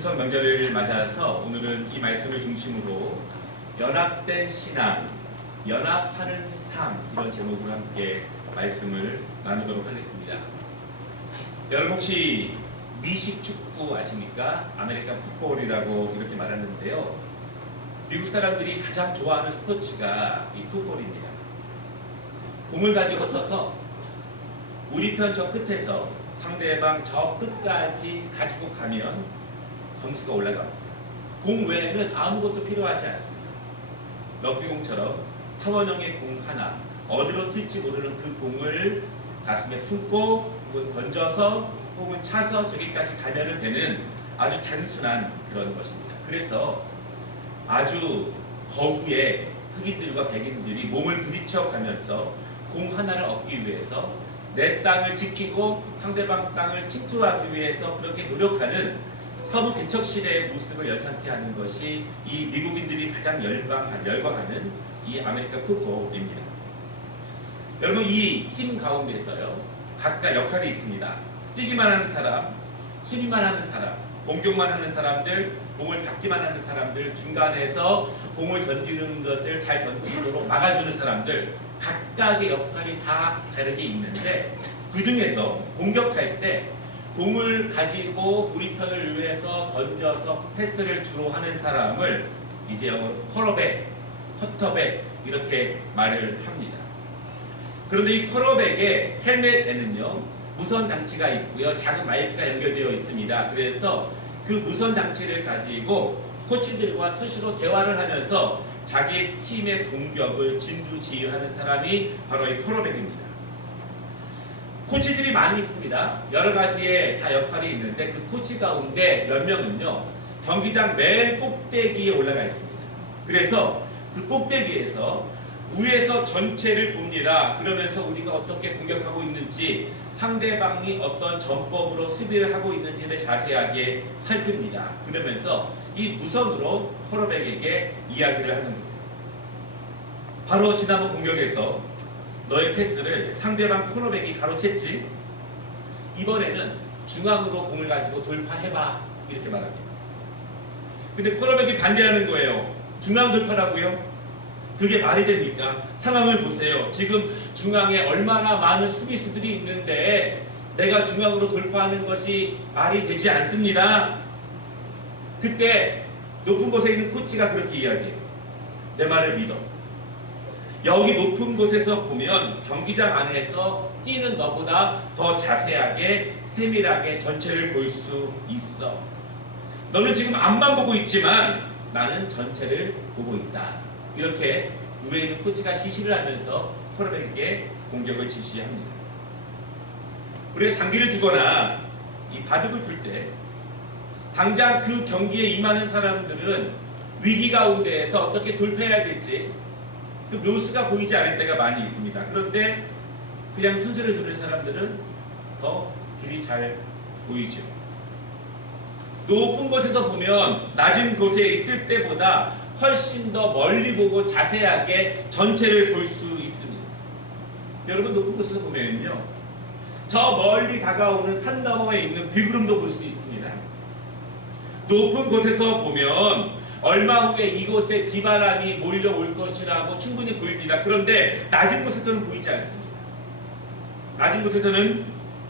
추석 명절을 맞아서 오늘은 이 말씀을 중심으로 연합된 신앙, 연합하는 삶 이런 제목으로 함께 말씀을 나누도록 하겠습니다. 여러분 혹시 미식 축구 아십니까? 아메리칸 풋볼이라고 이렇게 말하는데요. 미국 사람들이 가장 좋아하는 스포츠가 이 풋볼입니다. 공을 가지고 서서 우리 편 저 끝에서 상대방 저 끝까지 가지고 가면 점수가 올라갑니다. 공 외에는 아무것도 필요하지 않습니다. 럭비공처럼 타원형의 공 하나, 어디로 튈지 모르는 그 공을 가슴에 품고 혹은 던져서 혹은 차서 저기까지 가면 되는 아주 단순한 그런 것입니다. 그래서 아주 거구의 흑인들과 백인들이 몸을 부딪혀 가면서 공 하나를 얻기 위해서 내 땅을 지키고 상대방 땅을 침투하기 위해서 그렇게 노력하는 서부 개척시대의 모습을 연상케 하는 것이 이 미국인들이 가장 열광하는 이 아메리칸 풋볼입니다. 여러분 이 팀 가운데서요 각각 역할이 있습니다. 뛰기만 하는 사람, 수비만 하는 사람, 공격만 하는 사람들, 공을 받기만 하는 사람들, 중간에서 공을 던지는 것을 잘 던지도록 막아주는 사람들, 각각의 역할이 다 다르게 있는데 그 중에서 공격할 때 공을 가지고 우리 편을 위해서 던져서 패스를 주로 하는 사람을 이제 영어로 쿼터백, 커터백 이렇게 말을 합니다. 그런데 이 쿼터백의 헬멧에는요 무선 장치가 있고요 작은 마이크가 연결되어 있습니다. 그래서 그 무선 장치를 가지고 코치들과 수시로 대화를 하면서 자기 팀의 공격을 진두지휘하는 사람이 바로 이 쿼터백입니다. 코치들이 많이 있습니다. 여러 가지의 다 역할이 있는데 그 코치 가운데 몇 명은요 경기장 맨 꼭대기에 올라가 있습니다. 그래서 그 꼭대기에서 위에서 전체를 봅니다. 그러면서 우리가 어떻게 공격하고 있는지 상대방이 어떤 전법으로 수비를 하고 있는지를 자세하게 살핍니다. 그러면서 이 무선으로 쿼터백에게 이야기를 하는 겁니다. 바로 지난번 공격에서 너의 패스를 상대방 쿼터백이 가로챘지? 이번에는 중앙으로 공을 가지고 돌파해봐 이렇게 말합니다. 근데 쿼터백이 반대하는 거예요. 중앙 돌파라고요? 그게 말이 됩니까? 상황을 보세요. 지금 중앙에 얼마나 많은 수비수들이 있는데 내가 중앙으로 돌파하는 것이 말이 되지 않습니다. 그때 높은 곳에 있는 코치가 그렇게 이야기해요. 내 말을 믿어. 여기 높은 곳에서 보면 경기장 안에서 뛰는 너보다 더 자세하게 세밀하게 전체를 볼 수 있어. 너는 지금 앞만 보고 있지만 나는 전체를 보고 있다. 이렇게 위에 있는 코치가 지시를 하면서 쿼터백에게 공격을 지시합니다. 우리가 장기를 두거나 이 바둑을 둘 때 당장 그 경기에 임하는 사람들은 위기 가운데에서 어떻게 돌파해야 될지 그 묘수가 보이지 않을 때가 많이 있습니다. 그런데 그냥 순서를 들을 사람들은 더 길이 잘 보이죠. 높은 곳에서 보면 낮은 곳에 있을 때보다 훨씬 더 멀리 보고 자세하게 전체를 볼 수 있습니다. 여러분 높은 곳에서 보면요 저 멀리 다가오는 산 너머에 있는 비구름도 볼 수 있습니다. 높은 곳에서 보면 얼마 후에 이곳에 비바람이 몰려올 것이라고 충분히 보입니다. 그런데 낮은 곳에서는 보이지 않습니다. 낮은 곳에서는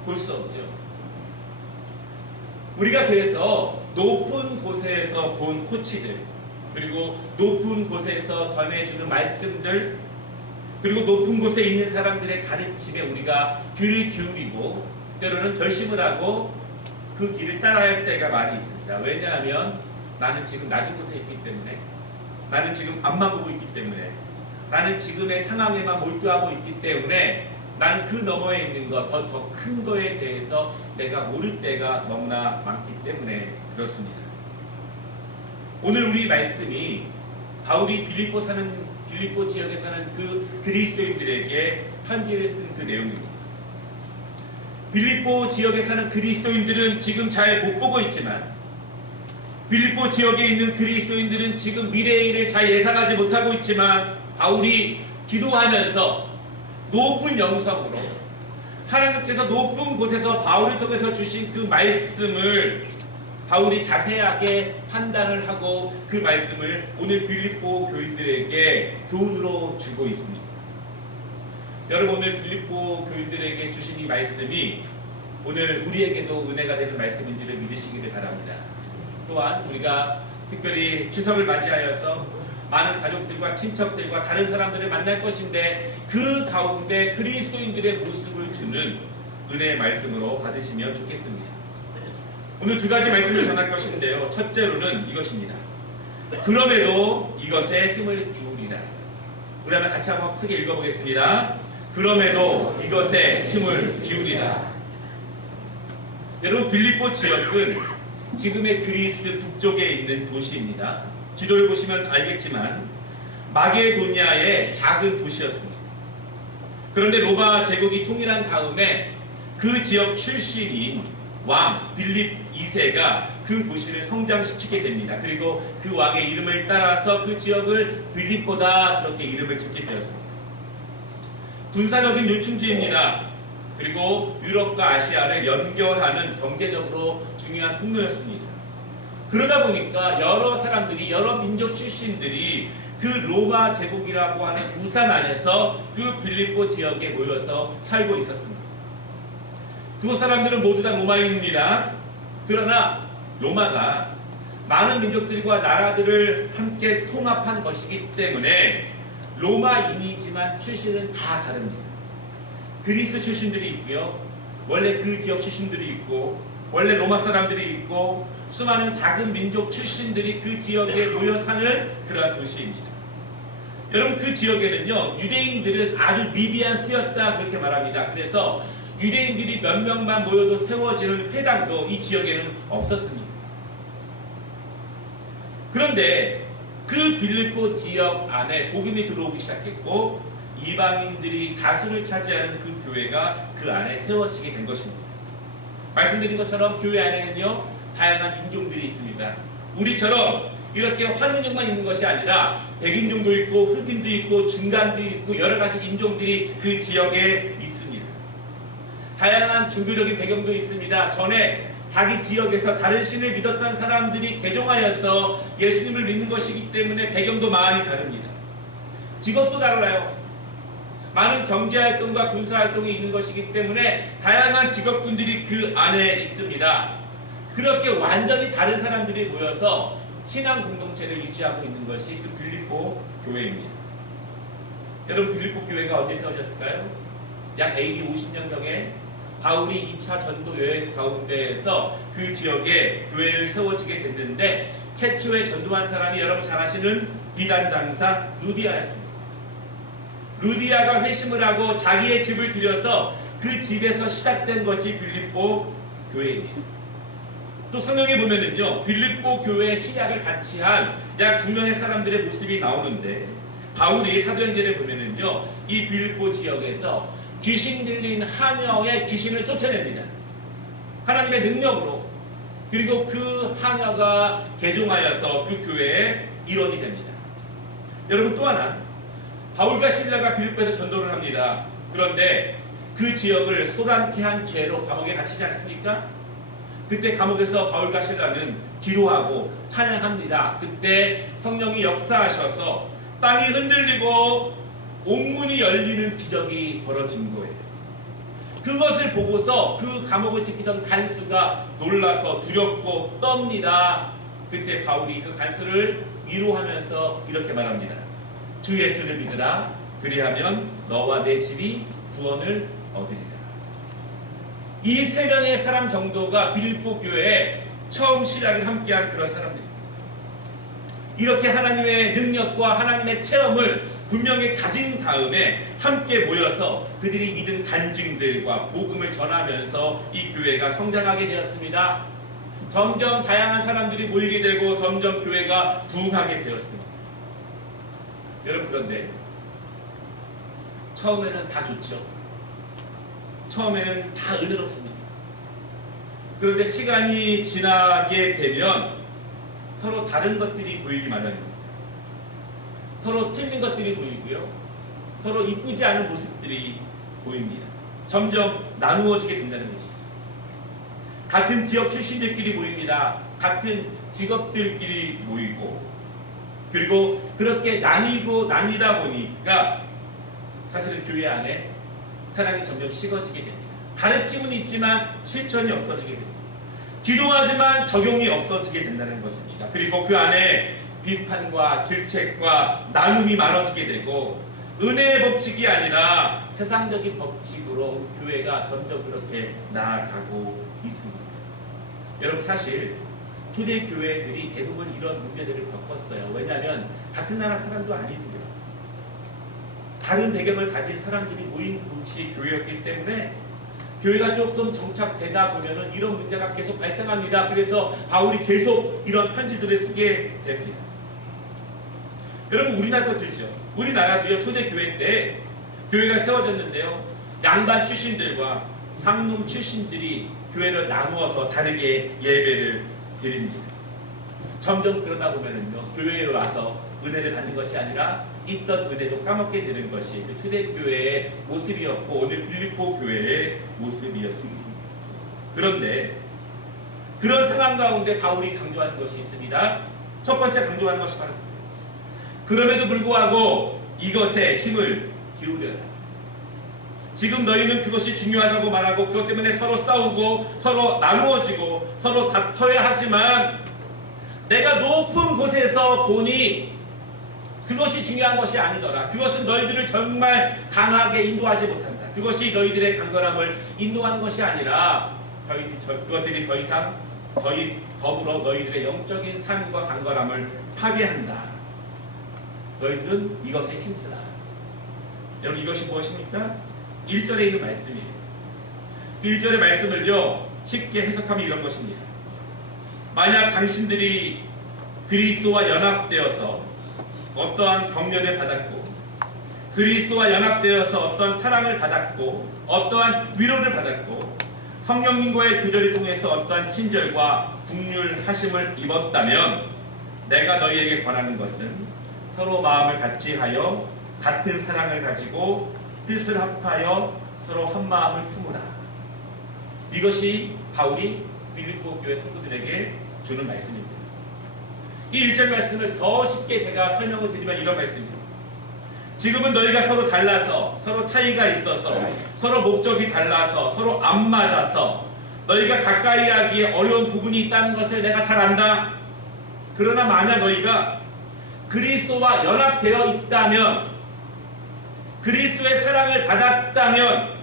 볼 수 없죠. 우리가 그래서 높은 곳에서 본 코치들, 그리고 높은 곳에서 전해주는 말씀들, 그리고 높은 곳에 있는 사람들의 가르침에 우리가 귀를 기울이고 때로는 결심을 하고 그 길을 따라야 할 때가 많이 있습니다. 왜냐하면 나는 지금 낮은 곳에 있기 때문에, 나는 지금 앞만 보고 있기 때문에, 나는 지금의 상황에만 몰두하고 있기 때문에 나는 그 너머에 있는 것, 더 큰 거에 대해서 내가 모를 때가 너무나 많기 때문에 그렇습니다. 오늘 우리 말씀이 바울이 빌립보 지역에 사는 그 그리스도인들에게 편지를 쓴 그 내용입니다. 빌립보 지역에 사는 그리스도인들은 지금 잘 못 보고 있지만 빌립보 지역에 있는 그리스도인들은 지금 미래의 일을 잘 예상하지 못하고 있지만 바울이 기도하면서 높은 영성으로 하나님께서 높은 곳에서 바울을 통해서 주신 그 말씀을 바울이 자세하게 판단을 하고 그 말씀을 오늘 빌립보 교인들에게 교훈으로 주고 있습니다. 여러분, 오늘 빌립보 교인들에게 주신 이 말씀이 오늘 우리에게도 은혜가 되는 말씀인지를 믿으시기를 바랍니다. 또한 우리가 특별히 추석을 맞이하여서 많은 가족들과 친척들과 다른 사람들을 만날 것인데 그 가운데 그리스도인들의 모습을 주는 은혜의 말씀으로 받으시면 좋겠습니다. 오늘 두 가지 말씀을 전할 것인데요. 첫째로는 이것입니다. 그럼에도 이것에 힘을 기울이라. 우리 한번 같이 한번 크게 읽어보겠습니다. 그럼에도 이것에 힘을 기울이라. 여러분, 빌립보 지역은 지금의 그리스 북쪽에 있는 도시입니다. 지도를 보시면 알겠지만 마게도니아의 작은 도시였습니다. 그런데 로마 제국이 통일한 다음에 그 지역 출신인 왕 빌립 2세가 그 도시를 성장시키게 됩니다. 그리고 그 왕의 이름을 따라서 그 지역을 빌립보다 그렇게 이름을 짓게 되었습니다. 군사적인 요충지입니다. 그리고 유럽과 아시아를 연결하는 경제적으로 중요한 통로였습니다. 그러다 보니까 여러 사람들이, 여러 민족 출신들이 그 로마 제국이라고 하는 우산 안에서 그 빌립보 지역에 모여서 살고 있었습니다. 그 사람들은 모두 다 로마인입니다. 그러나 로마가 많은 민족들과 나라들을 함께 통합한 것이기 때문에 로마인이지만 출신은 다 다릅니다. 그리스 출신들이 있고요. 원래 그 지역 출신들이 있고, 원래 로마 사람들이 있고, 수많은 작은 민족 출신들이 그 지역에 모여 사는 그러한 도시입니다. 여러분, 그 지역에는요, 유대인들은 아주 미비한 수였다 그렇게 말합니다. 그래서 유대인들이 몇 명만 모여도 세워지는 회당도 이 지역에는 없었습니다. 그런데 그 빌립보 지역 안에 복음이 들어오기 시작했고 이방인들이 다수를 차지하는 그 교회가 그 안에 세워지게 된 것입니다. 말씀드린 것처럼 교회 안에는요, 다양한 인종들이 있습니다. 우리처럼 이렇게 황인종만 있는 것이 아니라 백인종도 있고 흑인도 있고 중간도 있고 여러 가지 인종들이 그 지역에 있습니다. 다양한 종교적인 배경도 있습니다. 전에 자기 지역에서 다른 신을 믿었던 사람들이 개종하여서 예수님을 믿는 것이기 때문에 배경도 많이 다릅니다. 직업도 달라요. 많은 경제활동과 군사활동이 있는 것이기 때문에 다양한 직업군들이 그 안에 있습니다. 그렇게 완전히 다른 사람들이 모여서 신앙 공동체를 유지하고 있는 것이 그 빌립보 교회입니다. 여러분, 빌립보 교회가 언제 세워졌을까요? 약 AD 50년경에 바울이 2차 전도 여행 가운데에서 그 지역에 교회를 세워지게 됐는데 최초의 전도한 사람이 여러분 잘 아시는 비단 장사 루디아였습니다. 루디아가 회심을 하고 자기의 집을 들여서 그 집에서 시작된 것이 빌립보 교회입니다. 또 성경에 보면은요, 빌립보 교회의 신약을 같이 한 약 2명의 사람들의 모습이 나오는데 바울이 사도행전에 보면은요, 이 빌립보 지역에서 귀신 들린 하녀의 귀신을 쫓아냅니다. 하나님의 능력으로. 그리고 그 하녀가 개종하여서 그 교회의 일원이 됩니다. 여러분, 또 하나, 바울과 실라가 빌립보에서 전도를 합니다. 그런데 그 지역을 소란케 한 죄로 감옥에 갇히지 않습니까? 그때 감옥에서 바울과 실라는 기도하고 찬양합니다. 그때 성령이 역사하셔서 땅이 흔들리고 옥문이 열리는 기적이 벌어진 거예요. 그것을 보고서 그 감옥을 지키던 간수가 놀라서 두렵고 떱니다. 그때 바울이 그 간수를 위로하면서 이렇게 말합니다. 주 예수를 믿으라. 그리하면 너와 내 집이 구원을 얻으리라. 이 세 명의 사람 정도가 빌립보 교회에 처음 시작을 함께한 그런 사람들입니다. 이렇게 하나님의 능력과 하나님의 체험을 분명히 가진 다음에 함께 모여서 그들이 믿은 간증들과 복음을 전하면서 이 교회가 성장하게 되었습니다. 점점 다양한 사람들이 모이게 되고 점점 교회가 부흥하게 되었습니다. 여러분, 그런데 처음에는 다 좋죠. 처음에는 다 은혜롭습니다. 그런데 시간이 지나게 되면 서로 다른 것들이 보이기 마련입니다. 서로 틀린 것들이 보이고요. 서로 이쁘지 않은 모습들이 보입니다. 점점 나누어지게 된다는 것이죠. 같은 지역 출신들끼리 모입니다. 같은 직업들끼리 모이고, 그리고 그렇게 나뉘다 보니까 사실은 교회 안에 사랑이 점점 식어지게 됩니다. 가르침은 있지만 실천이 없어지게 됩니다. 기도하지만 적용이 없어지게 된다는 것입니다. 그리고 그 안에 비판과 질책과 나눔이 많아지게 되고, 은혜의 법칙이 아니라 세상적인 법칙으로 교회가 점점 그렇게 나아가고 있습니다. 여러분, 사실 초대교회들이 대부분 이런 문제들을 겪었어요. 왜냐하면 같은 나라 사람도 아니고요, 다른 배경을 가진 사람들이 모인 곳이 교회였기 때문에 교회가 조금 정착되다 보면은 이런 문제가 계속 발생합니다. 그래서 바울이 계속 이런 편지들을 쓰게 됩니다. 여러분, 우리나라도 들죠. 우리나라도요, 초대교회 때 교회가 세워졌는데요, 양반 출신들과 상놈 출신들이 교회를 나누어서 다르게 예배를 드립니다. 점점 그러다 보면은요, 교회에 와서 은혜를 받는 것이 아니라 있던 은혜도 까먹게 되는 것이 그 초대교회의 모습이었고, 오늘 빌립보 교회의 모습이었습니다. 그런데 그런 상황 가운데 바울이 강조하는 것이 있습니다. 첫 번째 강조하는 것이 바로 그럼에도 불구하고 이것에 힘을 기울여라. 지금 너희는 그것이 중요하다고 말하고 그것 때문에 서로 싸우고 서로 나누어지고 서로 다퉈야 하지만, 내가 높은 곳에서 보니 그것이 중요한 것이 아니더라. 그것은 너희들을 정말 강하게 인도하지 못한다. 그것이 너희들의 강건함을 인도하는 것이 아니라 그것들이 더 이상 더불어 너희들의 영적인 삶과 강건함을 파괴한다. 너희들은 이것에 힘쓰라. 여러분, 이것이 무엇입니까? 1절에 있는 말씀이에요. 그 1절의 말씀을요, 쉽게 해석하면 이런 것입니다. 만약 당신들이 그리스도와 연합되어서 어떠한 격려를 받았고, 그리스도와 연합되어서 어떠한 사랑을 받았고, 어떠한 위로를 받았고, 성령님과의 교제를 통해서 어떠한 친절과 긍휼하심을 입었다면, 내가 너희에게 권하는 것은 서로 마음을 같이 하여 같은 사랑을 가지고 뜻을 합하여 서로 한 마음을 품으라. 이것이 바울이 빌립보 교회 성도들에게 주는 말씀입니다. 이 1절 말씀을 더 쉽게 제가 설명을 드리면 이런 말씀입니다. 지금은 너희가 서로 달라서, 서로 차이가 있어서, 서로 목적이 달라서, 서로 안 맞아서 너희가 가까이 하기에 어려운 부분이 있다는 것을 내가 잘 안다. 그러나 만약 너희가 그리스도와 연합되어 있다면, 그리스도의 사랑을 받았다면,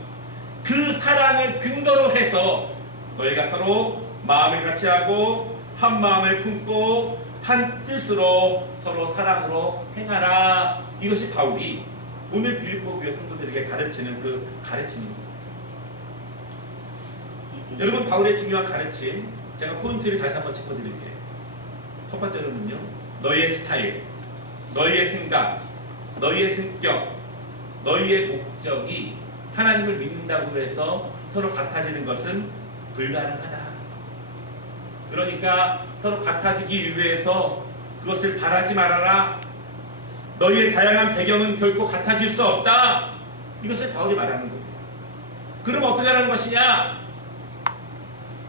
그 사랑을 근거로 해서 너희가 서로 마음을 같이 하고 한 마음을 품고 한 뜻으로 서로 사랑으로 행하라. 이것이 바울이 오늘 빌립보 교회 성도들에게 가르치는 그 가르침입니다. 여러분, 바울의 중요한 가르침, 제가 포인트를 다시 한번 짚어드릴게요. 첫 번째로는요, 너희의 스타일, 너희의 생각, 너희의 성격, 너희의 목적이 하나님을 믿는다고 해서 서로 같아지는 것은 불가능하다. 그러니까 서로 같아지기 위해서 그것을 바라지 말아라. 너희의 다양한 배경은 결코 같아질 수 없다. 이것을 바울이 말하는 거예요. 그럼 어떻게 하는 것이냐?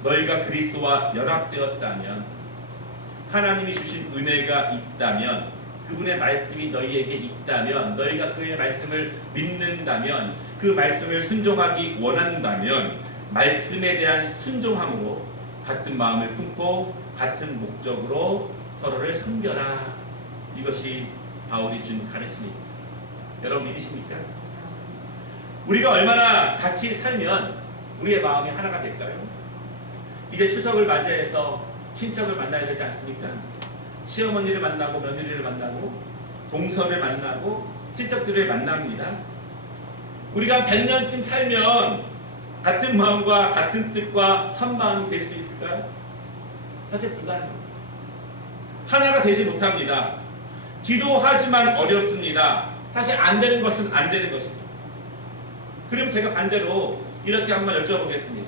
너희가 그리스도와 연합되었다면, 하나님이 주신 은혜가 있다면, 그분의 말씀이 너희에게 있다면, 너희가 그의 말씀을 믿는다면, 그 말씀을 순종하기 원한다면, 말씀에 대한 순종함으로 같은 마음을 품고 같은 목적으로 서로를 섬겨라. 이것이 바울이 준 가르침입니다. 여러분, 믿으십니까? 우리가 얼마나 같이 살면 우리의 마음이 하나가 될까요? 이제 추석을 맞이해서 친척을 만나야 되지 않습니까? 시어머니를 만나고 며느리를 만나고 동서를 만나고 친척들을 만납니다. 우리가 100년쯤 살면 같은 마음과 같은 뜻과 한 마음이 될 수 있을까요? 사실 불가능합니다. 하나가 되지 못합니다. 기도하지만 어렵습니다. 사실 안 되는 것은 안 되는 것입니다. 그럼 제가 반대로 이렇게 한번 여쭤보겠습니다.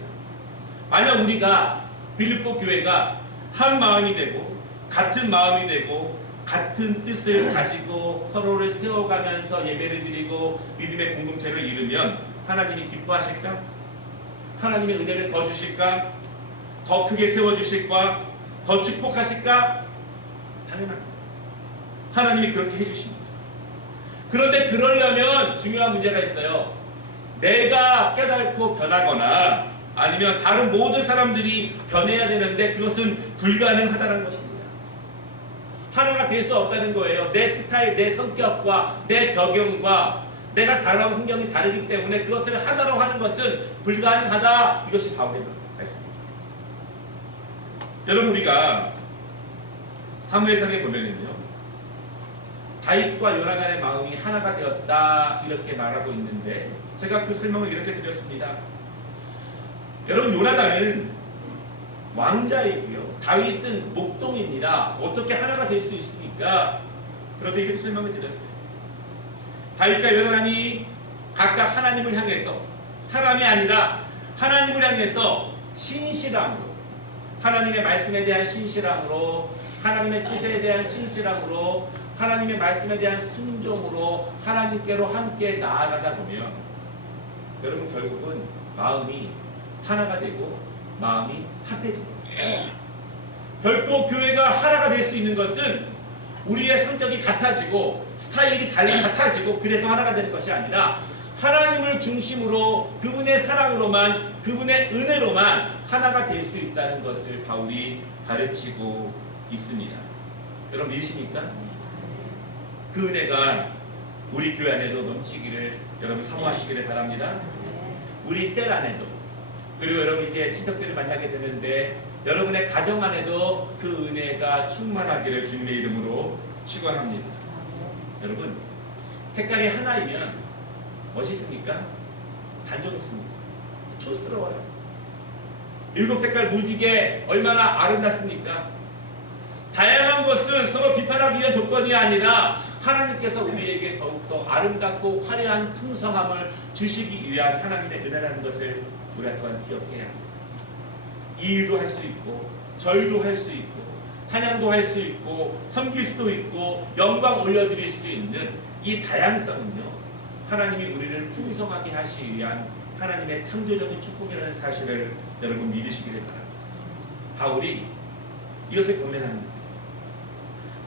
만약 우리가 빌립보 교회가 한 마음이 되고 같은 마음이 되고 같은 뜻을 가지고 서로를 세워가면서 예배를 드리고 믿음의 공동체를 이루면 하나님이 기뻐하실까? 하나님의 은혜를 더 주실까? 더 크게 세워주실까? 더 더 축복하실까? 당연합니다. 하나님이 그렇게 해주십니다. 그런데 그러려면 중요한 문제가 있어요. 내가 깨닫고 변하거나 아니면 다른 모든 사람들이 변해야 되는데 그것은 불가능하다는 것입니다. 하나가 될 수 없다는 거예요. 내 스타일, 내 성격과 내 배경과 내가 자라온 환경이 다르기 때문에 그것을 하나로 하는 것은 불가능하다. 이것이 바울의 말씀입니다. 여러분, 우리가 사무엘상에 보면은요, 다윗과 요나단의 마음이 하나가 되었다 이렇게 말하고 있는데, 제가 그 설명을 이렇게 드렸습니다. 여러분, 요나단은 왕자이고요, 다윗은 목동입니다. 어떻게 하나가 될 수 있습니까? 그런데 이렇게 설명을 드렸어요. 다윗과 요나단이 각각 하나님을 향해서, 사람이 아니라 하나님을 향해서 신실함으로, 하나님의 말씀에 대한 신실함으로, 하나님의 뜻에 대한 신실함으로, 하나님의 말씀에 대한 순종으로 하나님께로 함께 나아가다 보면 여러분, 결국은 마음이 하나가 되고 마음이 합해집니다. 결코 교회가 하나가 될 수 있는 것은 우리의 성격이 같아지고 스타일이 같아지고 그래서 하나가 되는 것이 아니라 하나님을 중심으로 그분의 사랑으로만, 그분의 은혜로만 하나가 될 수 있다는 것을 바울이 가르치고 있습니다. 여러분, 믿으십니까? 그 은혜가 우리 교회 안에도 넘치기를 여러분 사모하시기를 바랍니다. 우리 셀 안에도, 그리고 여러분 이제 친척들을 만나게 되는데 여러분의 가정 안에도 그 은혜가 충만하기를 주님의 이름으로 축원합니다. 여러분, 색깔이 하나이면 멋있습니까? 단조롭습니다. 촌스러워요. 7색깔 무지개 얼마나 아름답습니까? 다양한 것은 서로 비판하기 위한 조건이 아니라 하나님께서 우리에게 더욱더 아름답고 화려한 풍성함을 주시기 위한 하나님의 은혜라는 것을 우리가 또한 기억해야 합니다. 이 일도 할 수 있고, 절도 할 수 있고, 찬양도 할 수 있고, 섬길 수도 있고, 영광 올려드릴 수 있는 이 다양성은요, 하나님이 우리를 풍성하게 하시기 위한 하나님의 창조적인 축복이라는 사실을 여러분 믿으시기를 바랍니다. 바울이 이것을 권면합니다.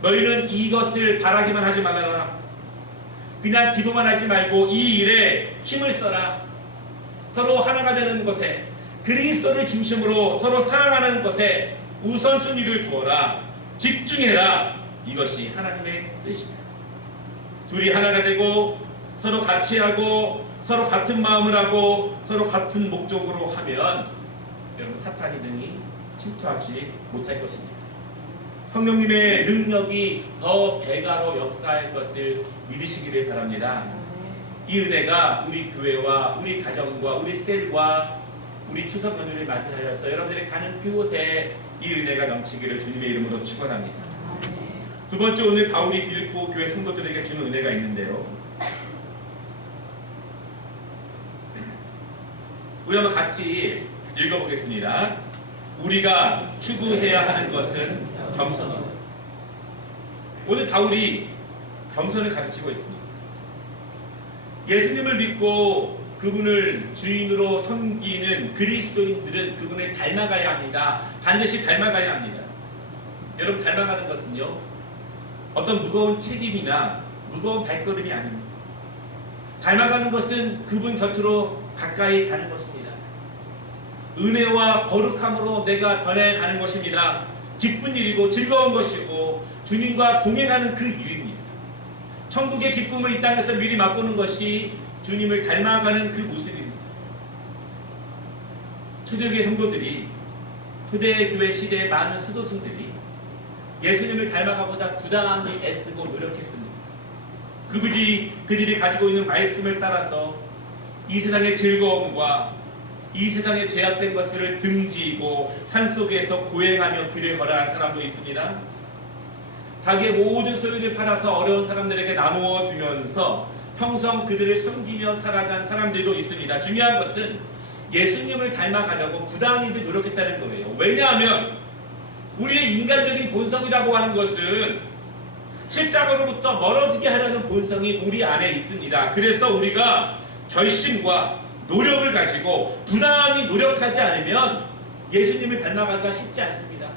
너희는 이것을 바라기만 하지 말아라. 그냥 기도만 하지 말고 이 일에 힘을 써라. 서로 하나가 되는 것에, 그리스도를 중심으로 서로 사랑하는 것에 우선순위를 두어라. 집중해라. 이것이 하나님의 뜻입니다. 둘이 하나가 되고 서로 같이 하고 서로 같은 마음을 하고 서로 같은 목적으로 하면 여러분, 사탄이 능히 침투하지 못할 것입니다. 성령님의 능력이 더 배가로 역사할 것을 믿으시기를 바랍니다. 이 은혜가 우리 교회와 우리 가정과 우리 스텔과 우리 추석 연휴를 맞이하여서 여러분들이 가는 그곳에 이 은혜가 넘치기를 주님의 이름으로 축원합니다. 두 번째, 오늘 바울이 빌립보 교회 성도들에게 주는 은혜가 있는데요, 우리 한번 같이 읽어보겠습니다. 우리가 추구해야 하는 것은 겸손이다. 오늘 바울이 겸손을 가르치고 있습니다. 예수님을 믿고 그분을 주인으로 섬기는 그리스도인들은 그분을 닮아가야 합니다. 반드시 닮아가야 합니다. 여러분, 닮아가는 것은요, 어떤 무거운 책임이나 무거운 발걸음이 아닙니다. 닮아가는 것은 그분 곁으로 가까이 가는 것입니다. 은혜와 거룩함으로 내가 변해가는 것입니다. 기쁜 일이고 즐거운 것이고 주님과 동행하는 그 일입니다. 천국의 기쁨을 이 땅에서 미리 맛보는 것이 주님을 닮아가는 그 모습입니다. 초대교회 성도들이, 초대교회 시대의 많은 수도승들이 예수님을 닮아가보다 부당하게 애쓰고 노력했습니다. 그들이 가지고 있는 말씀을 따라서 이 세상의 즐거움과 이 세상의 죄악된 것들을 등지고 산속에서 고행하며 길을 걸어간 사람도 있습니다. 자기의 모든 소유를 팔아서 어려운 사람들에게 나누어 주면서 평생 그들을 섬기며 살아간 사람들도 있습니다. 중요한 것은 예수님을 닮아가려고 부단히 노력했다는 거예요. 왜냐하면 우리의 인간적인 본성이라고 하는 것은 십자가로부터 멀어지게 하려는 본성이 우리 안에 있습니다. 그래서 우리가 결심과 노력을 가지고 부단히 노력하지 않으면 예수님을 닮아가기가 쉽지 않습니다.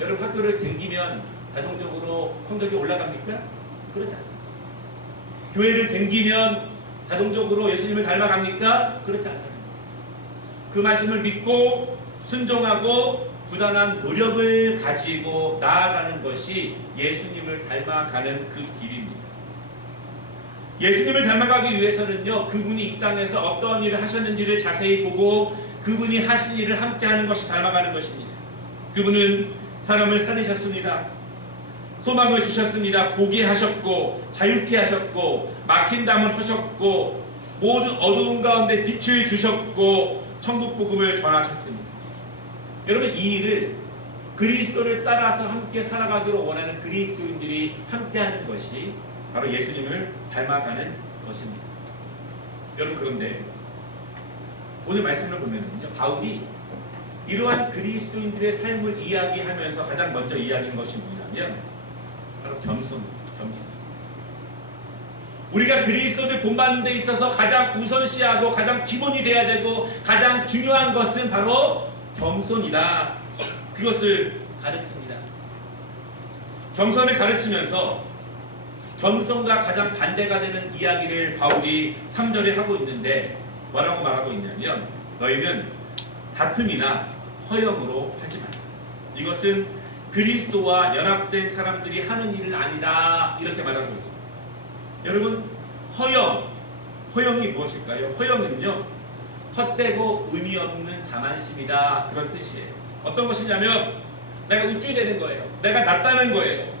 여러분 학교를 댕기면 자동적으로 성적이 올라갑니까? 그렇지 않습니다. 교회를 댕기면 자동적으로 예수님을 닮아갑니까? 그렇지 않습니다. 그 말씀을 믿고 순종하고 부단한 노력을 가지고 나아가는 것이 예수님을 닮아가는 그 길입니다. 예수님을 닮아가기 위해서는요, 그분이 이 땅에서 어떤 일을 하셨는지를 자세히 보고 그분이 하신 일을 함께하는 것이 닮아가는 것입니다. 그분은 사람을 살리셨습니다. 소망을 주셨습니다. 보게 하셨고 자유케 하셨고 막힌 담을 하셨고 모든 어두운 가운데 빛을 주셨고 천국 복음을 전하셨습니다. 여러분, 이 일을 그리스도를 따라서 함께 살아가기로 원하는 그리스도인들이 함께하는 것이 바로 예수님을 닮아가는 것입니다. 여러분, 그런데 오늘 말씀을 보면요, 바울이 이러한 그리스도인들의 삶을 이야기하면서 가장 먼저 이야기한 것이 뭐냐면 바로 겸손입니다. 겸손. 우리가 그리스도를 본받는 데 있어서 가장 우선시하고 가장 기본이 되어야 되고 가장 중요한 것은 바로 겸손이다. 그것을 가르칩니다. 겸손을 가르치면서 겸손과 가장 반대가 되는 이야기를 바울이 3절에 하고 있는데 뭐라고 말하고 있냐면 너희는 다툼이나 허영으로 하지 마라. 이것은 그리스도와 연합된 사람들이 하는 일은 아니다. 이렇게 말하고 있습니다. 여러분, 허영이 무엇일까요? 허영은요, 헛되고 의미 없는 자만심이다. 그런 뜻이에요. 어떤 것이냐면 내가 우쭐대는 거예요. 내가 낫다는 거예요.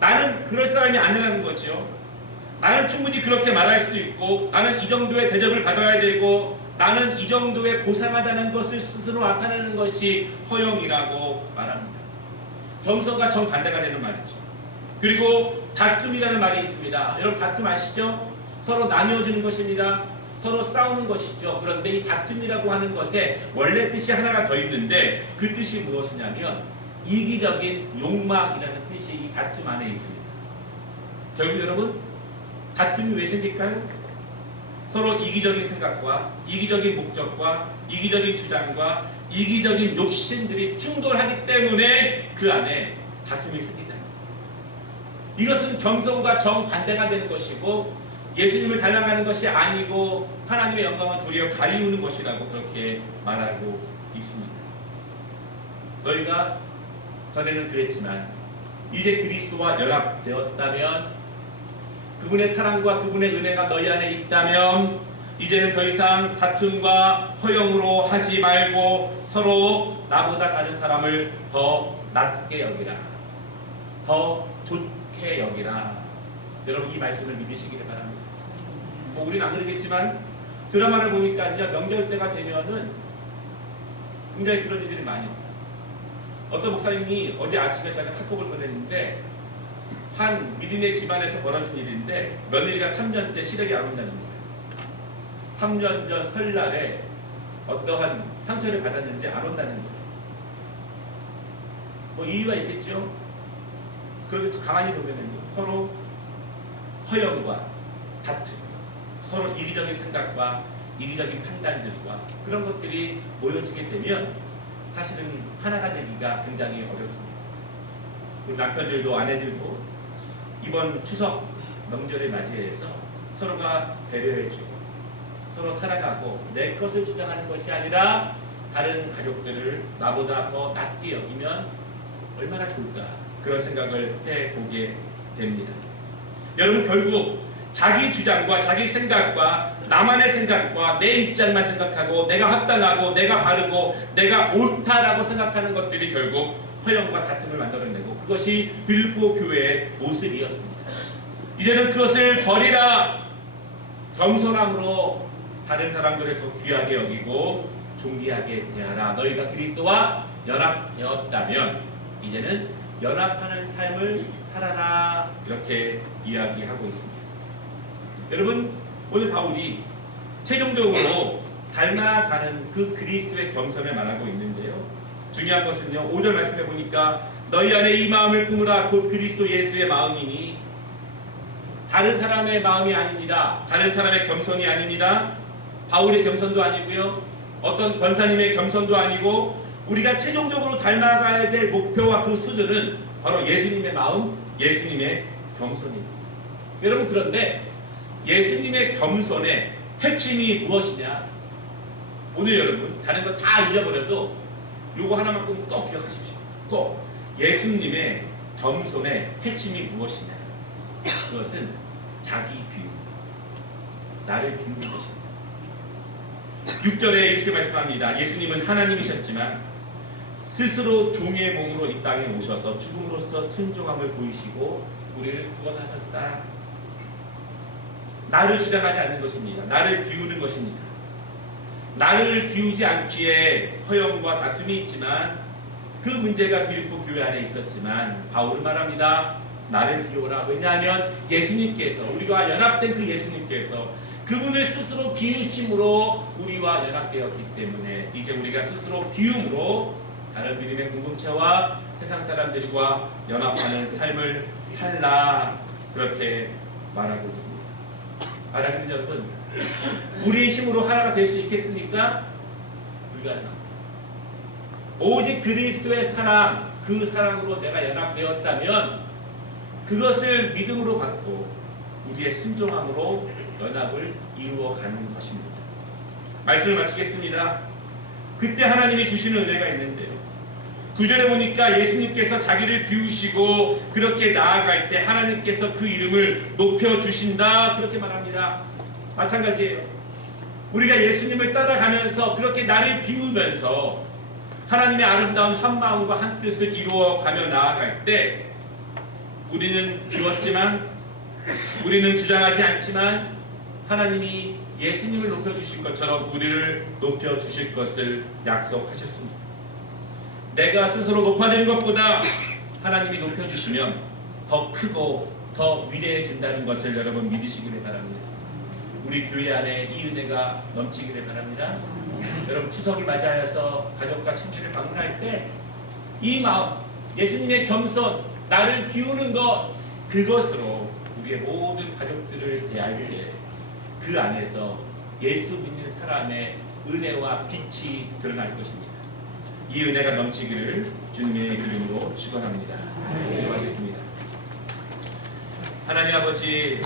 나는 그럴 사람이 아니라는 거죠. 나는 충분히 그렇게 말할 수 있고 나는 이 정도의 대접을 받아야 되고 나는 이 정도의 고상하다는 것을 스스로 나타내는 것이 허영이라고 말합니다. 겸손과 정반대가 되는 말이죠. 그리고 다툼이라는 말이 있습니다. 여러분, 다툼 아시죠? 서로 나뉘어지는 것입니다. 서로 싸우는 것이죠. 그런데 이 다툼이라고 하는 것에 원래 뜻이 하나가 더 있는데 그 뜻이 무엇이냐면 이기적인 욕망이라는 뜻이 이 다툼 안에 있습니다. 결국 여러분, 다툼이 왜 생길까요? 서로 이기적인 생각과 이기적인 목적과 이기적인 주장과 이기적인 욕심들이 충돌하기 때문에 그 안에 다툼이 생긴다. 이것은 겸손과 정반대가 되는 것이고 예수님을 닮아가는 것이 아니고 하나님의 영광을 도리어 가리우는 것이라고 그렇게 말하고 있습니다. 너희가 전에는 그랬지만 이제 그리스도와 연합되었다면 그분의 사랑과 그분의 은혜가 너희 안에 있다면 이제는 더 이상 다툼과 허영으로 하지 말고 서로 나보다 다른 사람을 더 낮게 여기라. 더 좋게 여기라. 여러분, 이 말씀을 믿으시기를 바랍니다. 우리는 안 그러겠지만 드라마를 보니까요, 명절 때가 되면은 굉장히 그런 일들이 많이 와요. 어떤 목사님이 어제 아침에 저한테 카톡을 보냈는데 한 믿음의 집안에서 벌어진 일인데 며느리가 3년째 시력이 안 온다는 거예요. 3년 전 설날에 어떠한 상처를 받았는지 안 온다는 거예요. 뭐 이유가 있겠죠. 그래도 가만히 보면 서로 허영과 다툼, 서로 이기적인 생각과 이기적인 판단들과 그런 것들이 모여지게 되면 사실은 하나가 되기가 굉장히 어렵습니다. 우리 남편들도 아내들도 이번 추석 명절을 맞이해서 서로가 배려해주고 서로 살아가고 내 것을 주장하는 것이 아니라 다른 가족들을 나보다 더 낮게 여기면 얼마나 좋을까, 그런 생각을 해보게 됩니다. 여러분, 결국 자기 주장과 자기 생각과 나만의 생각과 내 입장만 생각하고 내가 합당하고 내가 바르고 내가 옳다라고 생각하는 것들이 결국 허영과 다툼을 만들어내고 그것이 빌립보 교회의 모습이었습니다. 이제는 그것을 버리라. 겸손함으로 다른 사람들을 더 귀하게 여기고 존귀하게 대하라. 너희가 그리스도와 연합되었다면 이제는 연합하는 삶을 살아라. 이렇게 이야기하고 있습니다. 여러분, 오늘 바울이 최종적으로 닮아가는 그 그리스도의 겸손을 말하고 있는데요. 중요한 것은요, 5절 말씀해 보니까 너희 안에 이 마음을 품으라. 곧 그리스도 예수의 마음이니. 다른 사람의 마음이 아닙니다. 다른 사람의 겸손이 아닙니다. 바울의 겸손도 아니고요, 어떤 권사님의 겸손도 아니고 우리가 최종적으로 닮아가야 될 목표와 그 수준은 바로 예수님의 마음, 예수님의 겸손입니다. 여러분, 그런데 예수님의 겸손의 핵심이 무엇이냐? 오늘 여러분 다른 거 다 잊어버려도 요거 하나만큼 꼭 기억하십시오. 꼭 예수님의 겸손의 핵심이 무엇이냐? 그것은 자기 비유, 나를 비우는 것입니다. 6절에 이렇게 말씀합니다. 예수님은 하나님이셨지만 스스로 종의 몸으로 이 땅에 오셔서 죽음으로써 순종함을 보이시고 우리를 구원하셨다. 나를 주장하지 않는 것입니다. 나를 비우는 것입니다. 나를 비우지 않기에 허영과 다툼이 있지만 그 문제가 빌립보 교회 안에 있었지만 바울은 말합니다. 나를 비우라. 왜냐하면 예수님께서, 우리와 연합된 그 예수님께서 그분을 스스로 비우심으로 우리와 연합되었기 때문에 이제 우리가 스스로 비움으로 다른 믿음의 공동체와 세상 사람들과 연합하는 삶을 살라. 그렇게 말하고 있습니다. 알아듣는 여러분, 우리의 힘으로 하나가 될 수 있겠습니까? 불가능합니다. 오직 그리스도의 사랑, 그 사랑으로 내가 연합되었다면 그것을 믿음으로 받고 우리의 순종함으로 연합을 이루어가는 것입니다. 말씀을 마치겠습니다. 그때 하나님이 주시는 은혜가 있는데요. 9절에 보니까 예수님께서 자기를 비우시고 그렇게 나아갈 때 하나님께서 그 이름을 높여주신다. 그렇게 말합니다. 마찬가지예요. 우리가 예수님을 따라가면서 그렇게 나를 비우면서 하나님의 아름다운 한 마음과 한 뜻을 이루어가며 나아갈 때 우리는 비웠지만, 우리는 주장하지 않지만 하나님이 예수님을 높여주실 것처럼 우리를 높여주실 것을 약속하셨습니다. 내가 스스로 높아지는 것보다 하나님이 높여주시면 더 크고 더 위대해진다는 것을 여러분 믿으시기를 바랍니다. 우리 교회 안에 이 은혜가 넘치기를 바랍니다. 여러분, 추석을 맞이하여서 가족과 친지를 방문할 때 이 마음, 예수님의 겸손, 나를 비우는 것, 그것으로 우리의 모든 가족들을 대할 때 그 안에서 예수 믿는 사람의 은혜와 빛이 드러날 것입니다. 이 은혜가 넘치기를 주님의 이름으로 축원합니다. 기도하겠습니다. 하나님 아버지,